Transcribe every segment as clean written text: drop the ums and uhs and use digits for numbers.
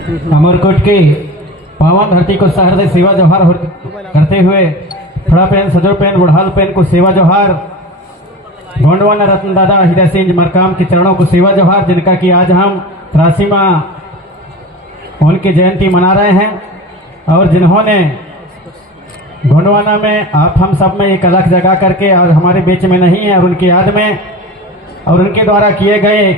अमरकोट के पावन धरती को शहर से सेवा जोहार करते हुए थोड़ा पेन सजो पेन बुढ़ाल पेन को सेवा जोहार गोंडवाना रत्न दादा हीरा सिंह मरकाम के चरणों को सेवा जोहार, जिनका कि आज हम 83वां उनकी जयंती मना रहे हैं और जिन्होंने गोंडवाना में आप हम सब में एक अलग जगह करके और हमारे बीच में नहीं है और उनकी याद में और उनके द्वारा किए गए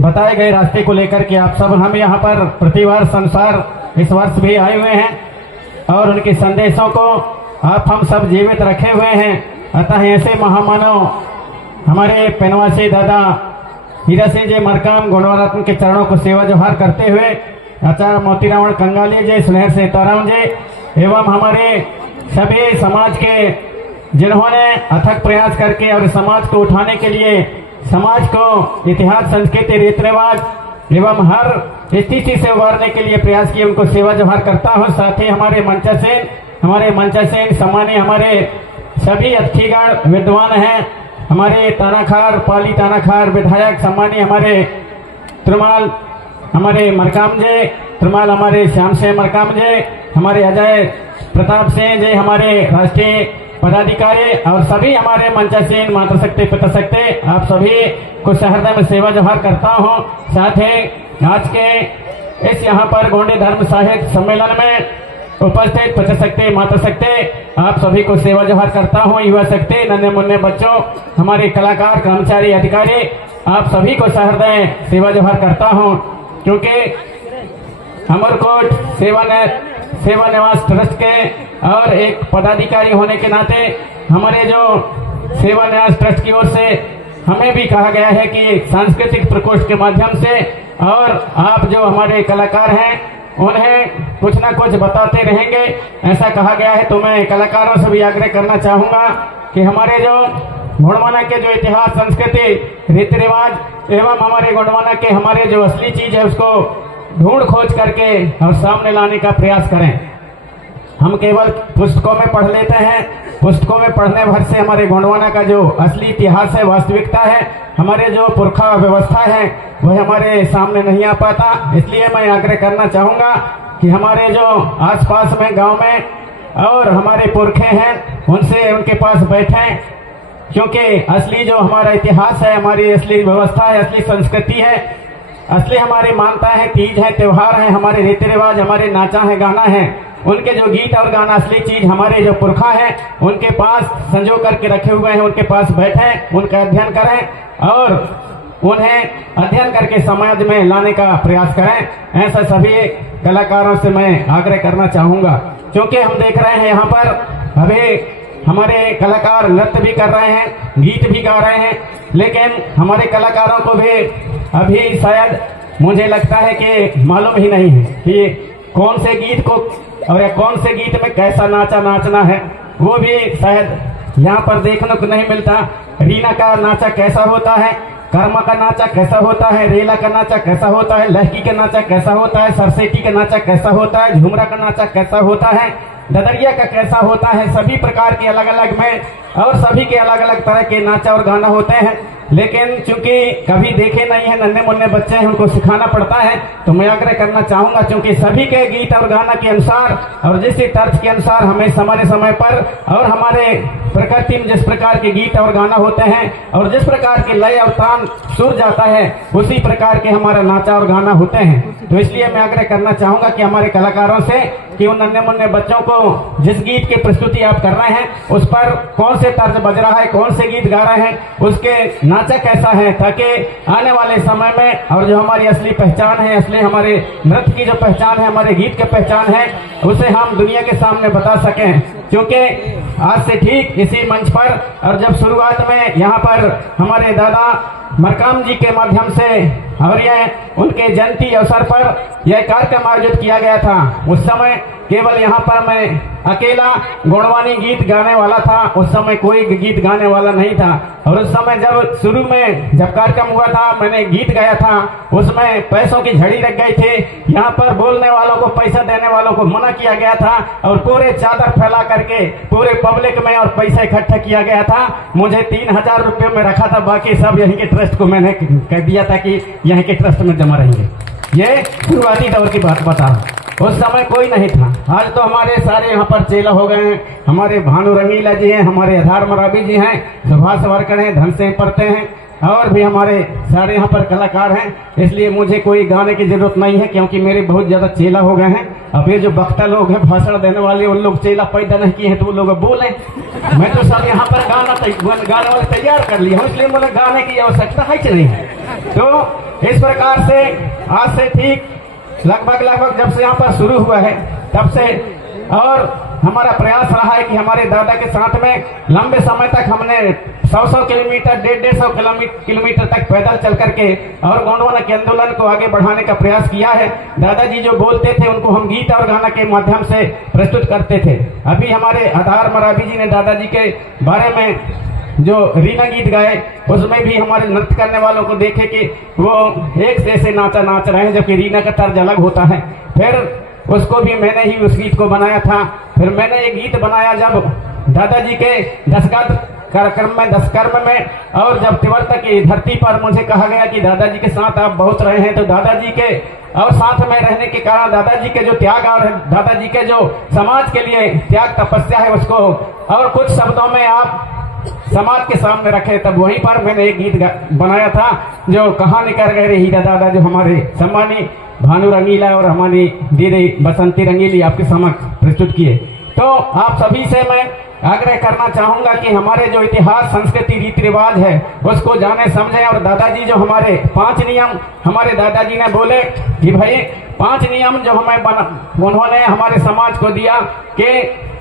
बताए गए रास्ते को लेकर के आप सब हम यहाँ पर प्रतिवर्ष अनुसार इस वर्ष भी आए हुए हैं और उनके संदेशों को आप हम सब जीवित रखे हुए हैं। अतः ऐसे महामानव हमारे पेनवासी दादा हीरा सिंह जी मरकाम गोंडवाना रत्न के चरणों को सेवा जोहार करते हुए आचार्य मोतीराम कंगाली जी, सुनहर सीताराम जी एवं हमारे सभी समाज के जिन्होंने अथक प्रयास करके और समाज को उठाने के लिए समाज को इतिहास संस्कृति रीति रिवाज एवं हर स्थिति से उबारने के लिए प्रयास किए, उनको सेवा जोहार करता हूँ। साथ ही हमारे मंचा सेन सम्मानीय हमारे सभी अतिथिगण विद्वान हैं, हमारे तानाखार पाली तानाखार विधायक सम्मानीय हमारे त्रिमाल हमारे मरकाम जी, त्रिमाल हमारे श्याम सिंह मरकाम जी, हमारे अजय प्रताप सिंह जी हमारे राष्ट्रीय पदाधिकारी और सभी हमारे मंचा सेन माता शक्ति पिता शक्ति आप सभी को सहृदय में सेवा जोहार करता हूँ। साथ ही आज के इस यहाँ पर गोंडी धर्म साहित्य सम्मेलन में उपस्थित पिता शक्ति माता शक्ति आप सभी को सेवा जोहार करता हूँ। युवा शक्ति नन्हे मुन्ने बच्चों हमारे कलाकार कर्मचारी अधिकारी आप सभी को सहृदय सेवा जोहार करता हूँ, क्योंकि अमरकोट सेवा निवास ट्रस्ट के और एक पदाधिकारी होने के नाते हमारे जो सेवा निवास ट्रस्ट की ओर से हमें भी कहा गया है कि सांस्कृतिक प्रकोष्ठ के माध्यम से और आप जो हमारे कलाकार हैं उन्हें कुछ ना कुछ बताते रहेंगे, ऐसा कहा गया है। तो मैं कलाकारों से भी आग्रह करना चाहूंगा कि हमारे जो गोंडवाना के जो इतिहास संस्कृति रीति रिवाज एवं हमारे गोंडवाना के हमारे जो असली चीज है उसको ढूंढ खोज करके और सामने लाने का प्रयास करें। हम केवल पुस्तकों में पढ़ लेते हैं, पुस्तकों में पढ़ने भर से हमारे गोंडवाना का जो असली इतिहास है वास्तविकता है हमारे जो पुरखा व्यवस्था है वह हमारे सामने नहीं आ पाता। इसलिए मैं आग्रह करना चाहूंगा कि हमारे जो आसपास में गांव में और हमारे पुरखे हैं उनसे उनके पास बैठें, क्योंकि असली जो हमारा इतिहास है हमारी असली व्यवस्था है असली संस्कृति है असली हमारी मान्यता है तीज है त्योहार है हमारे रीति रिवाज हमारे नाचा है गाना है उनके जो गीत और गाना असली चीज हमारे जो पुरखा है उनके पास संजो करके रखे हुए हैं, उनके पास बैठे उनका अध्ययन करें और उन्हें अध्ययन करके समाज में लाने का प्रयास करें। ऐसा सभी कलाकारों से मैं आग्रह करना चाहूंगा, क्योंकि हम देख रहे हैं यहाँ पर अभी हमारे कलाकार नृत्य भी कर रहे हैं गीत भी गा रहे हैं, लेकिन हमारे कलाकारों को भी अभी शायद मुझे लगता है कि मालूम ही नहीं है कि कौन से गीत को और या कौन से गीत में कैसा नाचना है, वो भी शायद यहाँ पर देखने को नहीं मिलता। रीना का नाचा कैसा होता है, कर्मा का नाचा कैसा होता है, रेला का नाचा कैसा होता है, लहकी का नाचा कैसा होता है, सरसेटी का नाचा कैसा होता है, झुमरा का नाचा कैसा होता है, ददरिया का कैसा होता है। सभी प्रकार के अलग अलग में और सभी के अलग अलग तरह के नाचा और गाना होते हैं, लेकिन चूंकि कभी देखे नहीं है नन्हे मुन्ने बच्चे हैं उनको सिखाना पड़ता है। तो मैं आग्रह करना चाहूंगा क्योंकि सभी के गीत और गाना के अनुसार और जिस तर्ज के अनुसार हमें समय पर और हमारे प्रकृति में जिस प्रकार के गीत और गाना होते हैं और जिस प्रकार के लय और तान सुर जाता है उसी प्रकार के हमारा नाचा और गाना होते हैं। तो इसलिए मैं आग्रह करना चाहूंगा कि हमारे कलाकारों से कि उन नन्हे मुन्ने बच्चों को जिस गीत की प्रस्तुति आप कर रहे हैं उस पर कौन से तर्ज बज रहा है कौन से गीत गा रहे हैं उसके नाचा कैसा है, ताकि आने वाले समय में और जो हमारी असली पहचान है असली हमारे नृत्य की जो पहचान है हमारे गीत की पहचान है उसे हम दुनिया के सामने बता सकें। क्योंकि आज से ठीक इसी मंच पर और जब शुरुआत में यहाँ पर हमारे दादा मरकाम जी के माध्यम से और यह उनके जयंती अवसर पर यह कार्यक्रम आयोजित किया गया था, उस समय केवल यहाँ पर मैं अकेला गोंडवानी गीत गाने वाला था, उस समय कोई गीत गाने वाला नहीं था। और उस समय जब शुरू में जब कार्यक्रम हुआ था मैंने गीत गाया था उसमें पैसों की झड़ी लग गई थी। यहाँ पर बोलने वालों को पैसा देने वालों को मना किया गया था और पूरे चादर फैला करके पूरे पब्लिक में और पैसा इकट्ठा किया गया था। मुझे 3000 रुपये में रखा था, बाकी सब यहीं के ट्रस्ट को मैंने कह दिया था कि यहीं के ट्रस्ट में जमा रहेंगे। ये शुरुआती दौर की बात बता रहा हूं। उस समय कोई नहीं था। आज तो हमारे सारे यहाँ पर चेला हो गए हैं। हमारे भानु रंगीला जी हैं, हमारे आधार मराबी जी हैं, सुभाष वर्कर हैं, धन सिंह परते हैं, और भी हमारे सारे यहाँ पर कलाकार हैं। इसलिए मुझे कोई गाने की जरूरत नहीं है, क्योंकि मेरे बहुत ज्यादा चेला हो गए हैं। अब ये जो वक्ता लोग हैं, भाषण देने वाले, उन लोग चेला पैदा नहीं किए हैं, तो वो लोग बोले। मैं तो सब यहाँ पर गाने वाले तैयार कर लिया हूँ, इसलिए मुझे गाने की आवश्यकता है कि नहीं है। तो इस प्रकार से आज से ठीक लगभग जब से यहाँ पर शुरू हुआ है तब से, और हमारा प्रयास रहा है कि हमारे दादा के साथ में लंबे समय तक हमने 100 किलोमीटर 150 किलोमीटर तक पैदल चल करके और गोंडवाना के आंदोलन को आगे बढ़ाने का प्रयास किया है। दादाजी जो बोलते थे उनको हम गीत और गाना के माध्यम से प्रस्तुत करते थे। अभी हमारे आधार मराबी जी ने दादाजी के बारे में जो रीना गीत गाए, उसमें भी हमारे नृत्य करने वालों को देखे कि वो एक से ऐसे नाच रहे हैं, जबकि रीना का तर्ज अलग होता है। फिर उसको भी मैंने ही उस गीत को बनाया था। फिर मैंने एक गीत बनाया जब दादाजी के दशकर्म में, और जब तिब्बत की धरती पर मुझे कहा गया कि दादाजी के साथ आप बहुत रहे हैं, तो दादाजी के और साथ में रहने के कारण दादाजी के जो त्याग और दादाजी के जो समाज के लिए त्याग तपस्या है, उसको और कुछ शब्दों में आप समाज के सामने रखे। तब वहीं पर मैंने एक गीत बनाया था, जो कहानी कर गए रही दादा, जो हमारे सम्मानी भानु रंगीला और हमारी दीदी बसंती रंगीली आपके समक्ष प्रस्तुत किए। तो आप सभी से मैं आग्रह करना चाहूंगा कि हमारे जो इतिहास, संस्कृति, रीति रिवाज है उसको जाने समझें। और दादाजी जो हमारे 5 नियम हमारे दादाजी ने बोले कि भाई 5 नियम जो उन्होंने हमारे समाज को दिया कि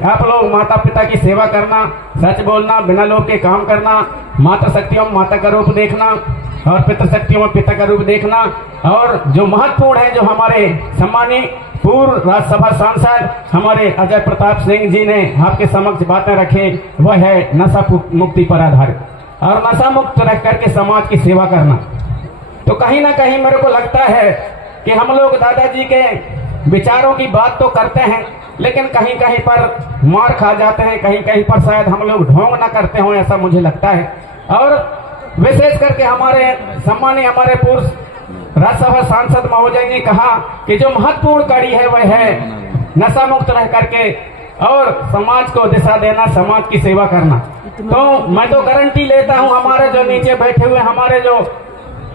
आप लोग माता पिता की सेवा करना, सच बोलना, बिना लोभ के काम करना, माता शक्तियों में माता का रूप देखना और पितृ शक्तियों में पिता का रूप देखना। और जो महत्वपूर्ण है, जो हमारे सम्मानी पूर्व राज्यसभा सांसद हमारे अजय प्रताप सिंह जी ने आपके समक्ष बातें रखे, वह है नशा मुक्ति पर आधारित और नशा मुक्त रह करके समाज की सेवा करना। तो कहीं ना कहीं मेरे को लगता है कि हम लोग दादाजी के विचारों की बात तो करते हैं, लेकिन कहीं कहीं पर मार खा जाते हैं, कहीं कहीं पर शायद हम लोग ढोंग ना करते हो, ऐसा मुझे लगता है। और विशेष करके हमारे सम्मानीय हमारे पूर्व राज्यसभा सांसद महोदय ने कहा कि जो महत्वपूर्ण कड़ी है वह है नशा मुक्त रह करके और समाज को दिशा देना, समाज की सेवा करना। तो मैं तो गारंटी लेता हूं, हमारे जो नीचे बैठे हुए, हमारे जो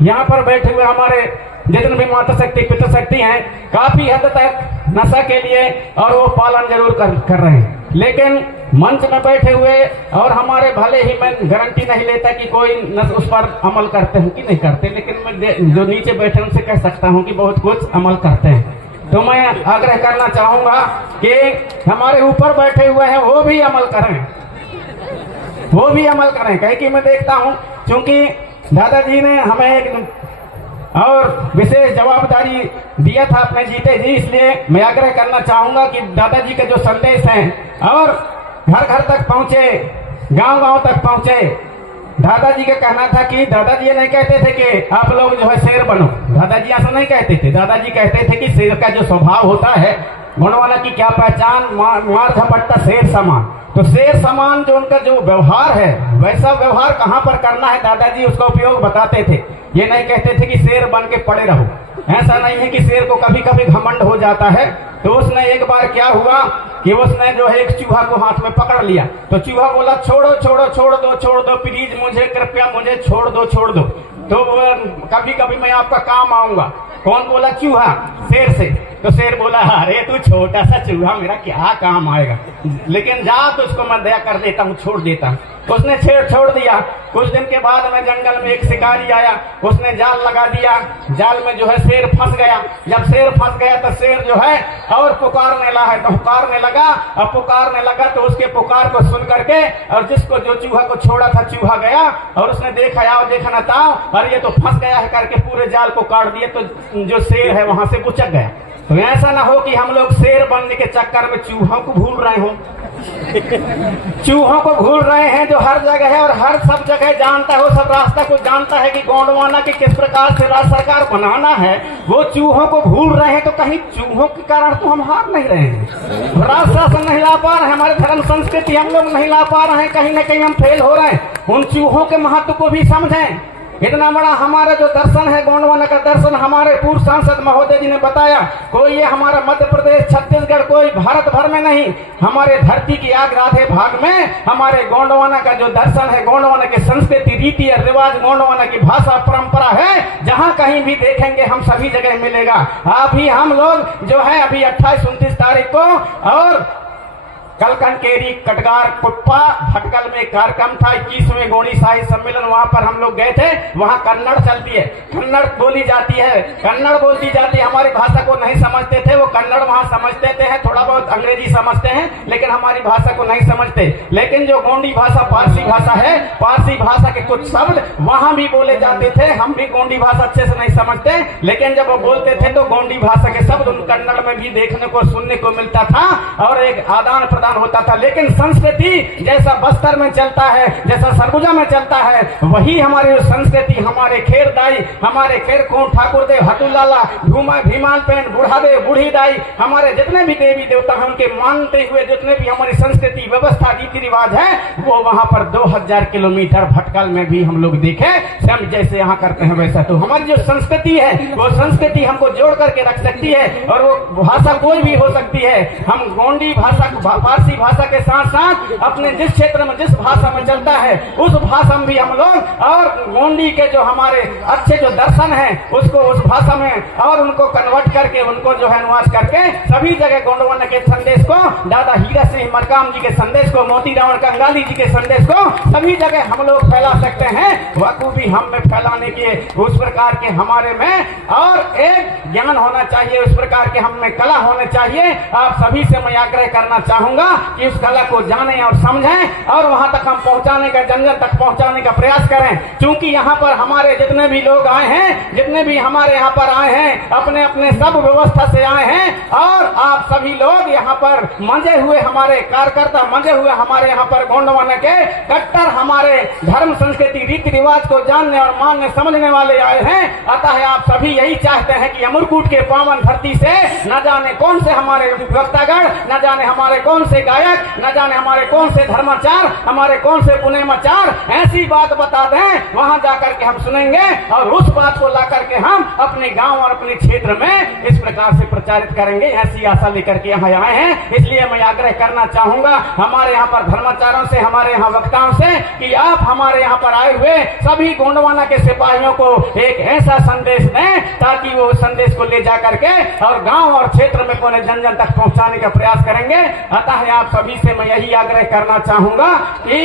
यहाँ पर बैठे हुए हमारे जितने भी माता शक्ति पिता शक्ति हैं, काफी हद तक नशा के लिए और वो पालन जरूर कर रहे हैं। लेकिन मंच में बैठे हुए और हमारे भले ही मैं गारंटी नहीं लेता कि कोई उस पर अमल करते हैं कि नहीं करते, लेकिन मैं जो नीचे बैठे उनसे कह सकता हूं कि बहुत कुछ अमल करते हैं। तो मैं आग्रह करना चाहूंगा कि हमारे ऊपर बैठे हुए हैं वो भी अमल करें, वो भी अमल करें। कहे कि मैं देखता हूं, क्योंकि दादाजी ने हमें एक और विशेष जवाबदारी दिया था अपने जीते जी, इसलिए मैं आग्रह करना चाहूंगा कि दादाजी के जो संदेश हैं और घर घर तक पहुंचे, गांव गांव तक पहुंचे। दादाजी का कहना था कि दादाजी ये नहीं कहते थे कि आप लोग जो है शेर बनो, दादाजी ऐसा नहीं कहते थे। दादाजी कहते थे कि शेर का जो स्वभाव होता है, गोंडवाना की क्या पहचान, मार झपटता शेर समान। तो शेर समान जो उनका जो व्यवहार है, वैसा व्यवहार कहाँ पर करना है, दादाजी उसका उपयोग बताते थे। ये नहीं कहते थे कि शेर बन के पड़े रहो। ऐसा नहीं है कि शेर को कभी कभी घमंड हो जाता है। तो उसने एक बार क्या हुआ कि उसने जो है एक चूहा को हाथ में पकड़ लिया, तो चूहा बोला छोड़ो छोड़ो छोड़ दो प्लीज, मुझे कृपया मुझे छोड़ दो। तो कभी कभी मैं आपका काम आऊंगा। कौन बोला? चूहा शेर से। तो शेर बोला अरे तू छोटा सा चूहा, मेरा क्या काम आएगा, लेकिन जा तुझको मैं दया कर देता हूँ, छोड़ देता हूँ। तो उसने छोड़ दिया। कुछ दिन के बाद में जंगल में एक शिकारी आया, उसने जाल लगा दिया, जाल में जो है शेर फंस गया। जब शेर फंस गया तो शेर जो है और पुकारने लगा तो उसके पुकार को सुन करके और जिसको जो चूहा को छोड़ा था, चूहा गया और उसने देखा ना था, और ये तो फंस गया है करके पूरे जाल को काट दिया। तो जो शेर है वहां से बुचक गया। तो ऐसा ना हो कि हम लोग शेर बनने के चक्कर में चूहों को भूल रहे हो। चूहों को भूल रहे हैं जो हर जगह है और हर सब जगह जानता है, वो सब रास्ता को जानता है कि गोंडवाना की किस प्रकार से राज्य सरकार बनाना है। वो चूहों को भूल रहे हैं। तो कहीं चूहों के कारण तो हम हार नहीं रहे हैं, राज्य शासन नहीं ला पा रहे हैं, हमारे धर्म संस्कृति हम लोग नहीं ला पा रहे हैं, कहीं ना कहीं हम फेल हो रहे हैं। उन चूहों के महत्व को भी समझें इतना बड़ा हमारा जो दर्शन है गोंडवाना का दर्शन, हमारे पूर्व सांसद महोदय जी ने बताया, कोई ये हमारा मध्य प्रदेश छत्तीसगढ़ कोई भारत भर में नहीं, हमारे धरती की आग राधे भाग में हमारे गोंडवाना का जो दर्शन है, गोंडवाना की संस्कृति रीति और रिवाज, गोंडवाना की भाषा परंपरा है, जहां कहीं भी देखेंगे हम सभी जगह मिलेगा। अभी हम लोग जो है अभी 28-29 तारीख को और कलकनकेरी कटगार कुप्पा भटकल में कार्यक्रम था, 21वें गोंडी साहित्य सम्मेलन, वहां पर हम लोग गए थे। वहां कन्नड़ चलती है, कन्नड़ बोली जाती है, कन्नड़ बोलती जाती है। हमारी भाषा को नहीं समझते थे, वो कन्नड़ वहां समझते थे, थोड़ा बहुत अंग्रेजी समझते हैं, लेकिन हमारी भाषा को नहीं समझते। लेकिन जो गोंडी भाषा पारसी भाषा है, पारसी भाषा के कुछ शब्द वहां भी बोले जाते थे। हम भी गोंडी भाषा अच्छे से नहीं समझते, लेकिन जब वो बोलते थे तो गोंडी भाषा के शब्द उन कन्नड़ में भी देखने को सुनने को मिलता था और एक आदान प्रदान होता था। लेकिन संस्कृति जैसा बस्तर में चलता है, जैसा सरगुजा में चलता है, वही हमारी संस्कृति, हमारे खेर दाई, हमारे खेर को ठाकुर देव, हतुलाला, भीमान पेन, बुढ़ादेव, बूढ़ी दाई, हमारे जितने भी देवी देवता हैं उनके मानते हुए जितने भी हमारी संस्कृति व्यवस्था रीति रिवाज है, वो वहां पर 2000 किलोमीटर भटकल में भी हम लोग देखे, हम जैसे यहाँ करते हैं वैसा। तो हमारी जो संस्कृति है, वो संस्कृति हमको जोड़ करके रख सकती है और वो भाषा कोई भी हो सकती है। हम गोंडी भाषा, पारसी भाषा के साथ साथ अपने जिस क्षेत्र में जिस भाषा में चलता है उस भाषा में भी हम लोग और गोंडी के जो हमारे अच्छे जो दर्शन है उसको उस भाषा में और उनको कन्वर्ट करके उनको जो है अनुवाद करके सभी जगह गोंडवाना के संदेश को, दादा हीरा सिंह मरकाम जी के संदेश को, मोती रावण कंगाली जी के संदेश को सभी जगह हम लोग फैला सकते हैं। बखूबी हम में फैलाने के उस प्रकार के हमारे में और एक ज्ञान होना चाहिए, उस प्रकार के हम में कला होने चाहिए। आप सभी से मैं आग्रह करना चाहूंगा कि उस कला को जानें और समझें और वहां तक हम पहुंचाने का, जन जन तक पहुंचाने का प्रयास करें। क्योंकि यहाँ पर हमारे जितने भी लोग आए हैं, जितने भी हमारे यहाँ पर आए हैं, अपने अपने सब व्यवस्था से आए हैं और आप सभी लोग यहाँ पर मंजे हुए हमारे कार्यकर्ता, मंजे हुए हमारे यहाँ पर गोंडवाना के कट्टर हमारे धर्म संस्कृति रीति रिवाज को जानने और मानने समझने वाले आए हैं। अतः आप सभी यही चाहते हैं कि अमरकूट के पावन धरती से न जाने कौन से हमारे वक्तागण, न जाने हमारे कौन से गायक, न जाने हमारे कौन से धर्माचार, हमारे कौन से पुण्यमाचार ऐसी बात बता दें, वहां जाकर के हम सुनेंगे और उस बात को ला करके हम अपने गांव और अपने क्षेत्र में इस प्रकार से प्रचारित करेंगे। ऐसी आशा लेकर के यहाँ आए हैं। इसलिए मैं आग्रह करना चाहूंगा हमारे यहाँ पर धर्माचारों से, हमारे यहाँ वक्ताओं से कि आप हमारे यहाँ पर आए हुए सभी गोंडवाना के सिपाहियों को एक ऐसा संदेश दें ताकि वो संदेश को ले जा करके और गांव और क्षेत्र में कोने जन जन तक पहुंचाने का प्रयास करेंगे। अतः आप सभी से मैं यही आग्रह करना चाहूंगा कि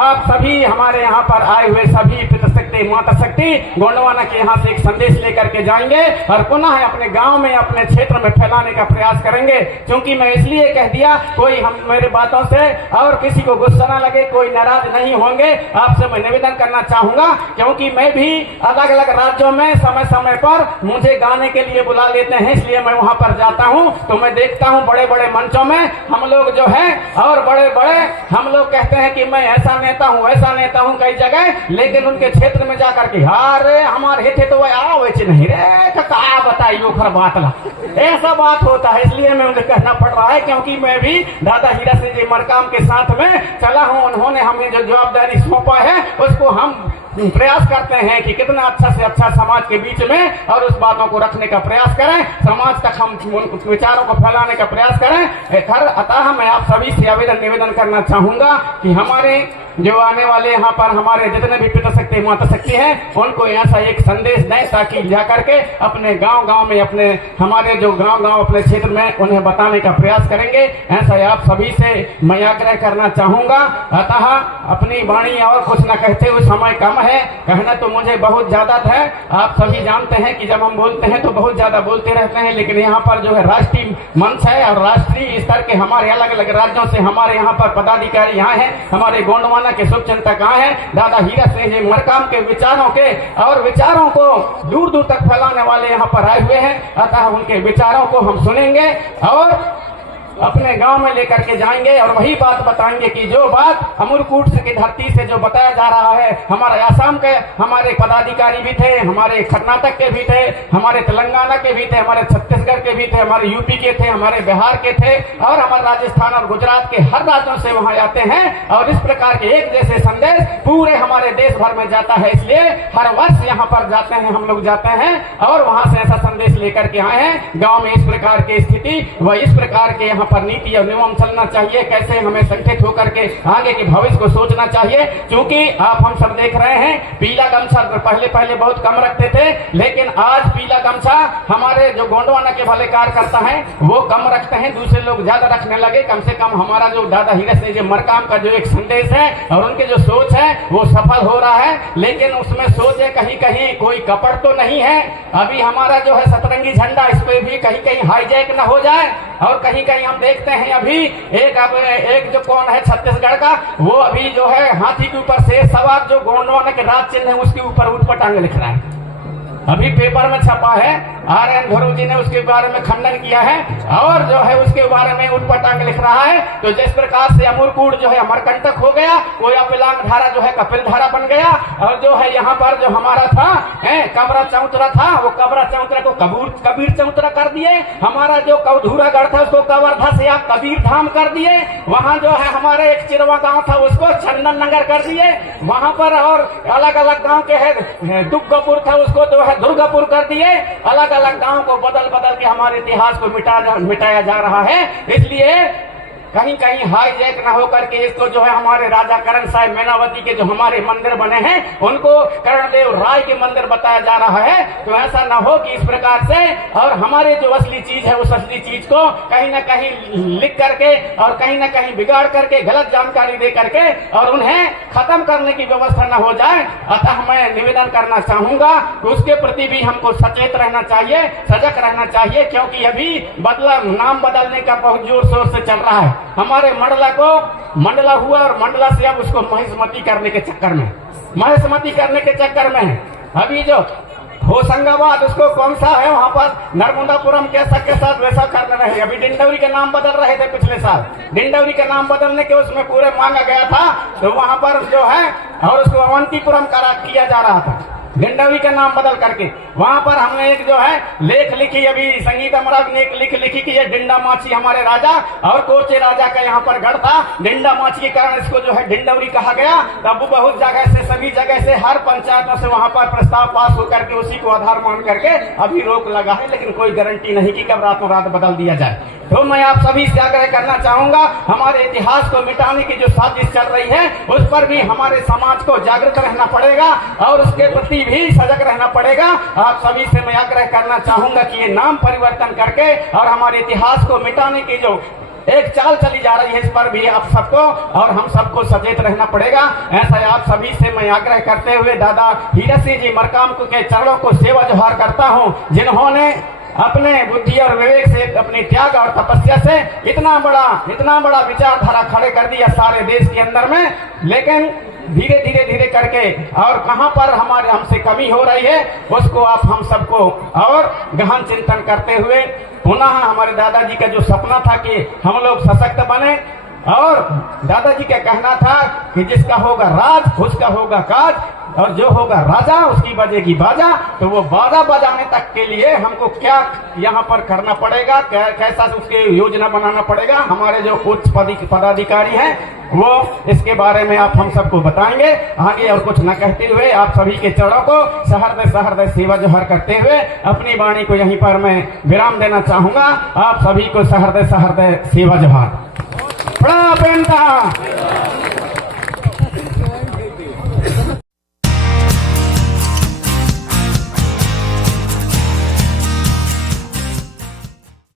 आप सभी हमारे यहाँ पर आए हुए सभी पितृशक्ति, माता शक्ति गोंडवाना के यहाँ से एक संदेश लेकर के जाएंगे और पुनः अपने गांव में, अपने क्षेत्र में फैलाने का प्रयास करेंगे। क्योंकि मैं इसलिए कह दिया, कोई हम मेरे बातों से और किसी को गुस्सा न लगे, कोई नाराज नहीं होंगे, आपसे मैं निवेदन करना चाहूंगा। क्योंकि मैं भी अलग अलग राज्यों में समय समय पर मुझे गाने के लिए बुला लेते हैं, इसलिए मैं वहां पर जाता हूं तो मैं देखता हूं बड़े बड़े मंचों में हम लोग जो है और बड़े बड़े हम लोग कहते हैं कि मैं ऐसा नेता हूं, ऐसा नेता हूं कई जगह, लेकिन उनके क्षेत्र में जाकर के अरे हमारे हेथे तो वह नहीं रे का बताइयो खर बात ला, ऐसा बात होता है। इसलिए मैं उन्हें कहना पड़ रहा है क्योंकि मैं भी दादा हीरा सिंह जी मरकाम के साथ में चला हूं। उन्होंने हमें जो जवाबदारी सौंपा है उसको हम प्रयास करते हैं कि कितना अच्छा से अच्छा समाज के बीच में और उस बातों को रखने का प्रयास करें, समाज तक हम विचारों को फैलाने का प्रयास करें। अतः मैं आप सभी से आवेदन निवेदन करना चाहूंगा कि हमारे जो आने वाले यहाँ पर हमारे जितने भी पितृशक्ति माता शक्ति है उनको ऐसा एक संदेश दें ताकि जाकर के अपने गांव गांव में, अपने हमारे जो गांव गांव अपने क्षेत्र में उन्हें बताने का प्रयास करेंगे। ऐसा आप सभी से मैं आग्रह करना चाहूंगा। अतः अपनी वाणी और कुछ न कहते हुए, समय कम है, कहना तो मुझे बहुत ज्यादा है। आप सभी जानते हैं कि जब हम बोलते हैं तो बहुत ज्यादा बोलते रहते हैं, लेकिन यहाँ पर जो है राष्ट्रीय मंच है और राष्ट्रीय स्तर के हमारे अलग अलग राज्यों से हमारे यहाँ पर पदाधिकारी यहाँ है, हमारे गोंडवाना के शुभ चिंतक आए हैं, दादा हीरा सिंह जी मरकाम के विचारों को दूर दूर तक फैलाने वाले यहाँ पर आए हुए हैं। अतः उनके विचारों को हम सुनेंगे और अपने गांव में लेकर के जाएंगे और वही बात बताएंगे कि जो बात अमरकूट की धरती से जो बताया जा रहा है, हमारे आसाम के हमारे पदाधिकारी भी थे, हमारे कर्नाटक के भी थे, हमारे तेलंगाना के भी थे, हमारे छत्तीसगढ़ के भी थे, हमारे यूपी के थे, हमारे बिहार के थे और हमारे राजस्थान और गुजरात के हर राज्यों से वहां आते हैं और इस प्रकार के एक जैसे संदेश पूरे हमारे देश भर में जाता है। इसलिए हर वर्ष यहाँ पर जाते हैं, हम लोग जाते हैं और वहां से ऐसा संदेश लेकर के आए हैं। गांव में इस प्रकार की स्थिति व इस प्रकार के यहाँ पर नीति और नियम चलना चाहिए, कैसे हमें संगठित होकर के आगे के भविष्य को सोचना चाहिए। क्योंकि आप हम सब देख रहे हैं पीला गमछा पहले बहुत कम रखते थे, लेकिन आज पीला गमछा हमारे जो गोंडवाना के भले कार्यकर्ता हैं वो कम रखते हैं, दूसरे लोग ज्यादा रखने लगे। कम से कम हमारा जो दादा हीरक सिंह जी मरकाम का जो एक संदेश है और उनके जो सोच है वो सफल हो रहा है, लेकिन उसमें सोच है कहीं कहीं कोई कपट तो नहीं है। अभी हमारा जो है सतरंगी झंडा, इस पे भी कहीं कहीं हाईजैक न हो जाए और कहीं कहीं हम देखते हैं अभी एक जो कौन है छत्तीसगढ़ का, वो अभी जो है हाथी के ऊपर शेर सवार जो गोंडवाना के राज चिन्ह है उसके ऊपर उठपटांग लिख रहा है। अभी पेपर में छपा है, आर.एन. धरू जी ने उसके बारे में खंडन किया है और जो है उसके बारे में उठपटांग लिख रहा है। तो जिस प्रकार से अमरकूट जो है अमरकंटक हो गया, कोई अपिलांग धारा जो है कपिल धारा बन गया और जो है यहाँ पर जो हमारा था कबरा चौतरा था, वो कबरा चौतरा को कबीर चौतरा कर दिए। हमारा जो कौधूरा गढ़ था उसको कवर्धा से आप कबीर धाम कर दिए। वहाँ जो है हमारे एक चिरवा गांव था उसको चंदन नगर कर दिए। वहाँ पर और अलग अलग गांव के है दुर्गापुर था उसको जो है दुर्गापुर कर दिए। अलग अलग गांव को बदल बदल के हमारे इतिहास को मिटाया जा रहा है। इसलिए कहीं कहीं हाईजैक न होकर के इसको जो है हमारे राजा करण साहब मैनावती के जो हमारे मंदिर बने हैं उनको कर्णदेव राय के मंदिर बताया जा रहा है। तो ऐसा न हो कि इस प्रकार से और हमारे जो असली चीज है उस असली चीज को कहीं न कहीं लिख करके और कहीं न कहीं बिगाड़ करके गलत जानकारी दे करके और उन्हें खत्म करने की व्यवस्था न हो जाए। अतः मैं निवेदन करना चाहूंगा कि उसके प्रति भी हमको सचेत रहना चाहिए, सजग रहना चाहिए, क्योंकि अभी नाम बदलने का बहुत जोर शोर से चल रहा है। हमारे मंडला को मंडला हुआ और मंडला से अब उसको महेशमती करने के चक्कर में है। अभी जो होशंगाबाद उसको कौन सा है वहाँ पर नर्मदापुरम कैसा के साथ वैसा करने रहे। अभी डिंडौरी के नाम बदल रहे थे पिछले साल, डिंडौरी के नाम बदलने के उसमें पूरे मांगा गया था तो वहाँ पर जो है और उसको अवंतीपुरम किया जा रहा था डिंडौरी का नाम बदल करके। वहां पर हमने एक जो है लेख लिखी, अभी संगीत अमराज ने एक लिख लिखी कि ये डिंडा माछी हमारे राजा और कोचे राजा का यहाँ पर गढ़ था। डिंडा माछी के कारण इसको जो है डिंडौरी कहा गया। तब बहुत जगह से सभी जगह से हर पंचायतों से वहां पर प्रस्ताव पास होकर के उसी को आधार मान करके अभी रोक लगा है, लेकिन कोई गारंटी नहीं कि कब रातों रात बदल दिया जाए। तो मैं आप सभी से आग्रह करना चाहूंगा, हमारे इतिहास को मिटाने की जो साजिश चल रही है उस पर भी हमारे समाज को जागृत रहना पड़ेगा और उसके प्रति भी सजग रहना पड़ेगा। आप सभी से मैं आग्रह करना चाहूंगा कि ये नाम परिवर्तन करके और हमारे इतिहास को मिटाने की जो एक चाल चली जा रही है इस पर भी आप सबको और हम सबको सचेत रहना पड़ेगा। ऐसा आप सभी से मैं आग्रह करते हुए दादा हीरक सिंह जी मरकाम के चरणों को सेवा जोहार करता हूँ, जिन्होंने अपने बुद्धि और विवेक से, अपने त्याग और तपस्या से इतना बड़ा विचारधारा खड़े कर दिया सारे देश के अंदर में। लेकिन धीरे करके और कहां पर हमारे हमसे कमी हो रही है उसको आप हम सबको और गहन चिंतन करते हुए पुनः हमारे दादाजी का जो सपना था कि हम लोग सशक्त बने और दादाजी का कहना था कि जिसका होगा राज उसका होगा काज और जो होगा राजा उसकी बजेगी बाजा। तो वो बाजा बजाने तक के लिए हमको क्या यहाँ पर करना पड़ेगा, कैसा उसके योजना बनाना पड़ेगा, हमारे जो उच्च पदाधिकारी हैं वो इसके बारे में आप हम सबको बताएंगे। आगे और कुछ न कहते हुए आप सभी के चरणों को सहृदय सेवा जोहर करते हुए अपनी वाणी को यहीं पर मैं विराम देना चाहूंगा। आप सभी को सहृदय सेवा जोहर।